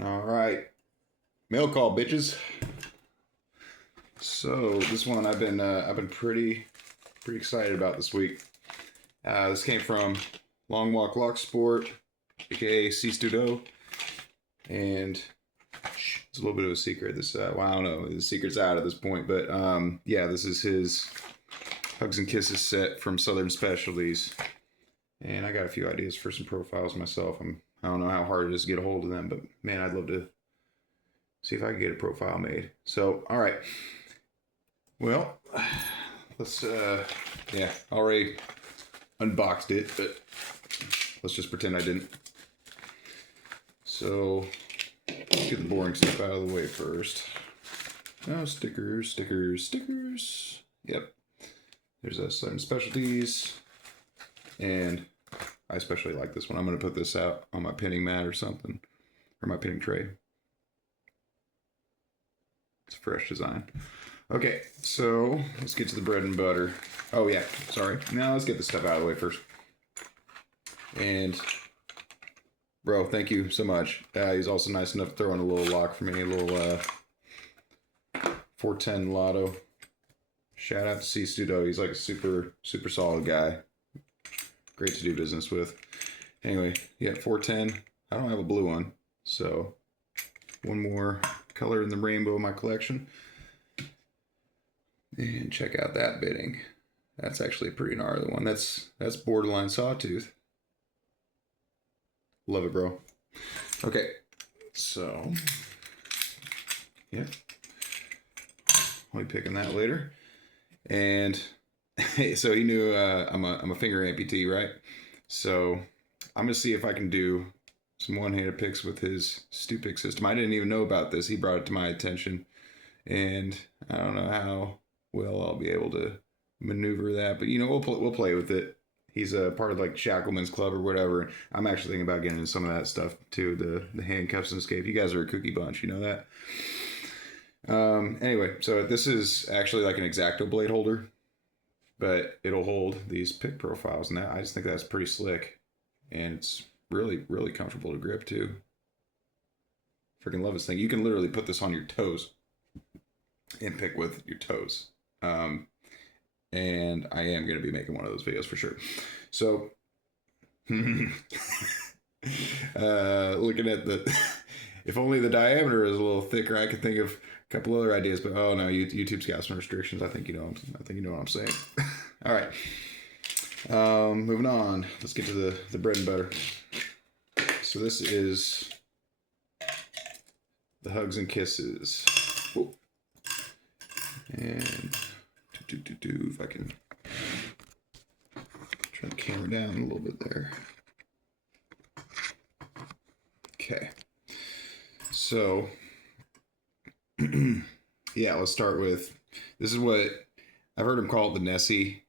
All right, mail call, bitches. So this one I've been pretty excited about this week. This came from LongWalk locksport, aka SeeStuDo, and it's a little bit of a secret. This well, I don't know, the secret's out at this point, but yeah, this is his Hugs and Kisses set from Southern Specialties, and I got a few ideas for some profiles myself. I don't know how hard it is to get a hold of them, but man, I'd love to see if I can get a profile made. So, all right. Well, let's, yeah, already unboxed it, but let's just pretend I didn't. So, let's get the boring stuff out of the way first. Oh, stickers. Yep. There's a Southern Specialties, and I especially like this one. I'm going to put this out on my pinning mat or something, or my pinning tray. It's a fresh design. Okay, so let's get to the bread and butter. Oh yeah, sorry. Now let's get this stuff out of the way first. And bro, thank you so much. He's also nice enough to throw in a little lock for me, a little 410 Lotto. Shout out to SeeStuDo. He's like a super solid guy. Great to do business with. Anyway, yeah, 410. I don't have a blue one, so one more color in the rainbow in my collection. And check out that bitting. That's actually a pretty gnarly one. That's borderline sawtooth. Love it, bro. Okay, so yeah, I'll be picking that later. And so he knew I'm a finger amputee, right? So I'm gonna see if I can do some one-handed picks with his StuPick system. I didn't even know about this. He brought it to my attention, and I don't know how well I'll be able to maneuver that, but you know, we'll play with it. He's a part of like Shackleman's club or whatever. I'm actually thinking about getting into some of that stuff too, the handcuffs and escape. You guys are a kooky bunch, you know that. Anyway, so this is actually like an X-Acto blade holder, but it'll hold these pick profiles, and I just think that's pretty slick, and it's really comfortable to grip too. Freaking love this thing. You can literally put this on your toes and pick with your toes. And I am going to be making one of those videos for sure. So, looking at if only the diameter is a little thicker, I could think of a couple other ideas. But oh no, YouTube's got some restrictions. I think you know what I'm saying. All right. Moving on. Let's get to the bread and butter. So this is the Hugs and Kisses. Whoa. And if I can turn the camera down a little bit there. Okay. So, yeah, let's start with, this is what, I've heard him call it the Nessie.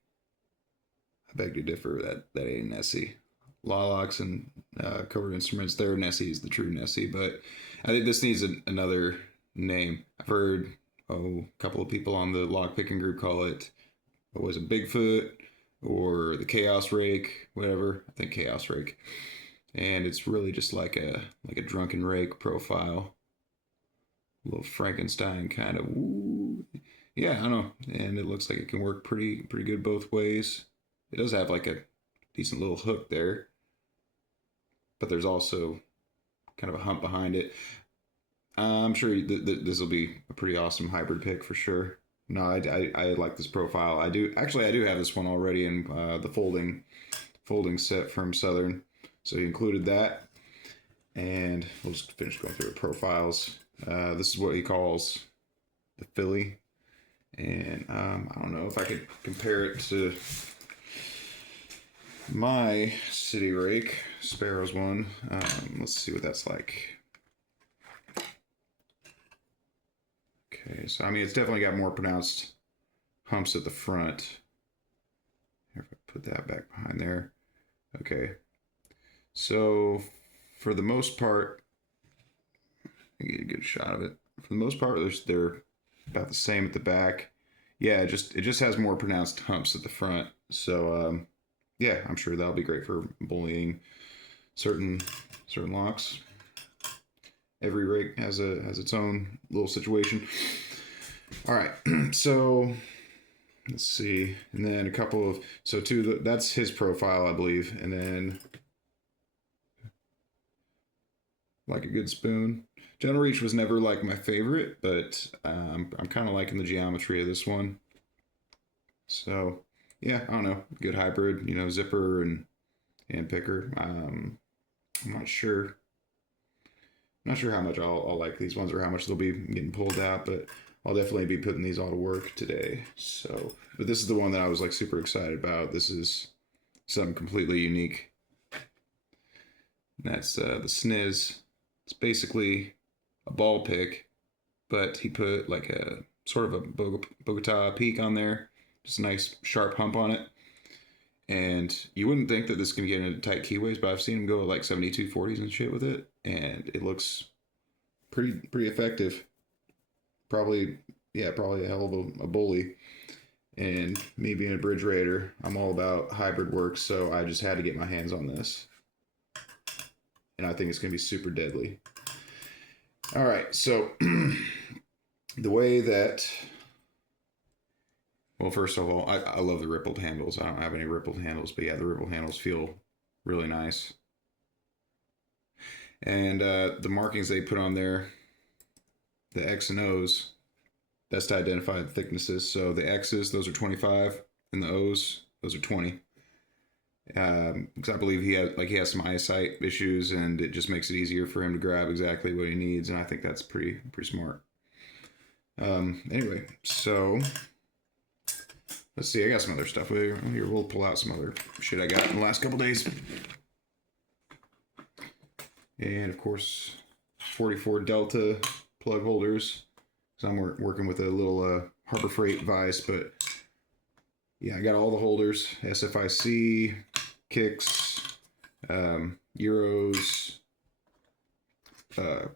I beg to differ, that ain't Nessie. Lawlocks and covert instruments, their Nessie is the true Nessie, but I think this needs another name. I've heard a couple of people on the lock picking group call it, what was it, Bigfoot or the Chaos Rake, whatever. I think Chaos Rake. And it's really just like a drunken rake profile. A little Frankenstein kind of, woo. Yeah, I don't know. And it looks like it can work pretty good both ways. It does have like a decent little hook there, but there's also kind of a hump behind it. I'm sure this will be a pretty awesome hybrid pick for sure. No, I like this profile. I do have this one already in the folding set from Southern, so he included that. And we'll just finish going through the profiles. This is what he calls the Philly, and I don't know if I could compare it to my City Rake Sparrows one. Let's see what that's like. Okay, so I mean, it's definitely got more pronounced humps at the front. Here, if I put that back behind there. Okay, so for the most part, I get a good shot of it. For the most part, they're about the same at the back. Yeah, it just has more pronounced humps at the front. So yeah, I'm sure that'll be great for bullying certain locks. Every rig has its own little situation. All right, so let's see, and then a couple of that's his profile, I believe, and then like a good spoon. General Reach was never like my favorite, but I'm kind of liking the geometry of this one. So yeah, I don't know, good hybrid, zipper and picker. I'm not sure. Not sure how much I'll like these ones or how much they'll be getting pulled out, but I'll definitely be putting these all to work today. So, but this is the one that I was like super excited about. This is something completely unique. And that's the sniz. It's basically a ball pick, but he put like a sort of a Bogota peak on there, just a nice sharp hump on it. And you wouldn't think that this can get into tight keyways, but I've seen him go like 72 40s and shit with it, and it looks pretty effective. Probably, yeah, probably a hell of a bully. And me being a bridge raider, I'm all about hybrid work, so I just had to get my hands on this. And I think it's going to be super deadly. All right, so the way that, well, first of all, I love the rippled handles. I don't have any rippled handles, but yeah, the rippled handles feel really nice. And the markings they put on there, the X and O's, that's to identify the thicknesses. So the X's, those are 25, and the O's, those are 20. Because I believe he has some eyesight issues, and it just makes it easier for him to grab exactly what he needs, and I think that's pretty smart. Anyway, so let's see. I got some other stuff here. We'll pull out some other shit I got in the last couple days, and of course, 44 Delta plug holders. So I'm working with a little Harbor Freight vise, but yeah, I got all the holders: SFIC, kicks, Euros,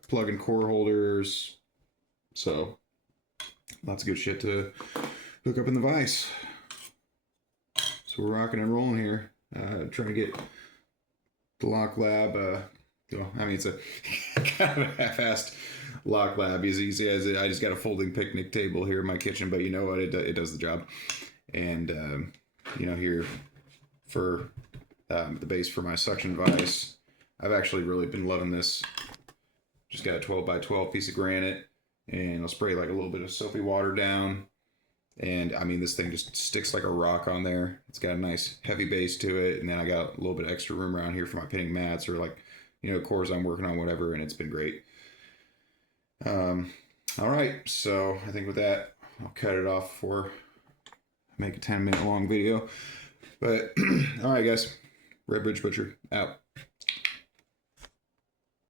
plug and core holders. So lots of good shit to hook up in the vise. So we're rocking and rolling here, trying to get the Lock Lab. It's a kind of a half-assed Lock Lab. As easy as I just got a folding picnic table here in my kitchen, but you know what? It does the job. And here for the base for my suction vise, I've actually really been loving this. Just got a 12 by 12 piece of granite, and I'll spray like a little bit of soapy water down. And I mean, this thing just sticks like a rock on there. It's got a nice heavy base to it, and then I got a little bit of extra room around here for my pinning mats or like cores I'm working on, whatever, and it's been great. All right, so I think with that, I'll cut it off for make a 10-minute long video. But all right, guys, Red Bridge Butcher out.